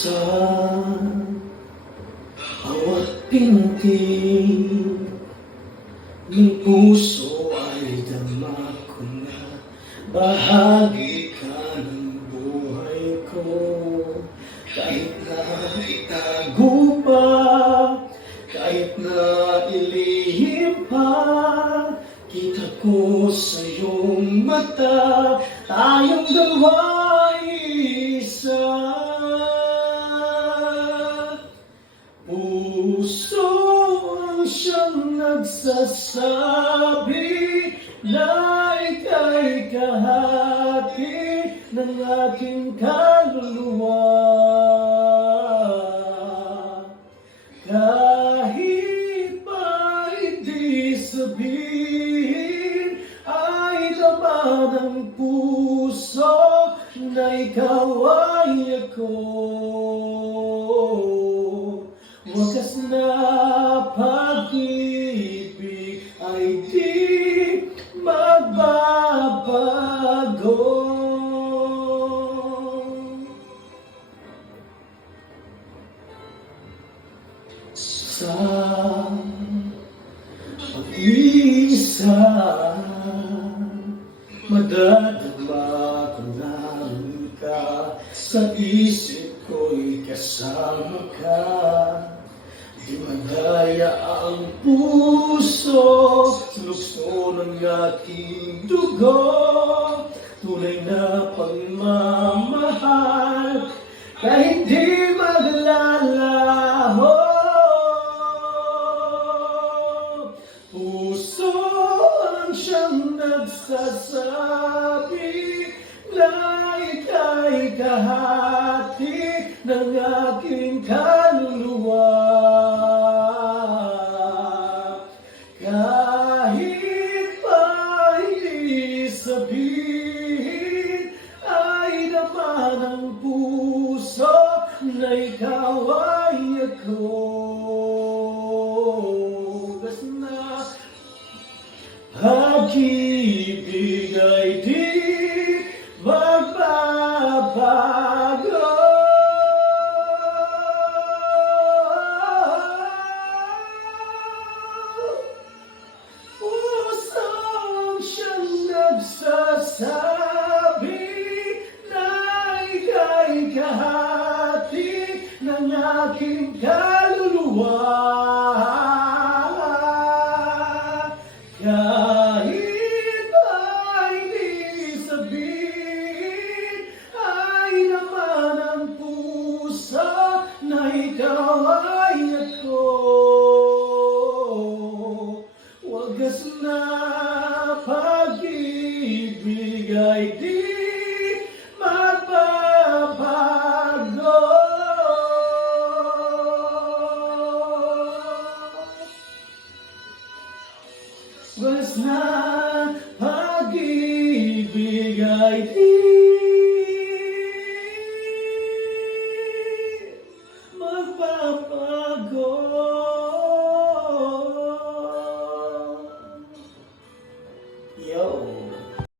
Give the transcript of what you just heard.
Sa bawat pintig ng puso ay dama ko na bahagi ka ng buhay ko. Kahit na itago pa, kahit na ilihim pa, kita ko sa iyong mata, tayong dalawa'y isa. Puso ang siyang nagsasabi na ika'y kahati ng aking kaluluwa. Kahit ba'y di sabihin, ay laman ng puso na ikaw ay ako. Wakas na pag-ibig ay di magbabago. Sa pag-iisa, madadama ko lang ka. Sa isip ko'y kasama ka. Di madaya ang puso sa lukso ng aking dugo. Tunay na pagmamahal kahit di maglalaho. Puso ang siyang nagsasabi na ika'y kahati ng aking kaluluwa. Kahit pa hindi sabihin, ay naman ang puso na ikaw ay ako. Basta na pag-ibig ay di magbabago. Pusong siyang nagsasabi na ika'y kahati ng aking kaluluwa. Kahit ba'y di sabihin, ay naman ang puso na ikaw ay ako. Wagas na pag-ibig ay di magbabago. Wagas na pag-ibig ay di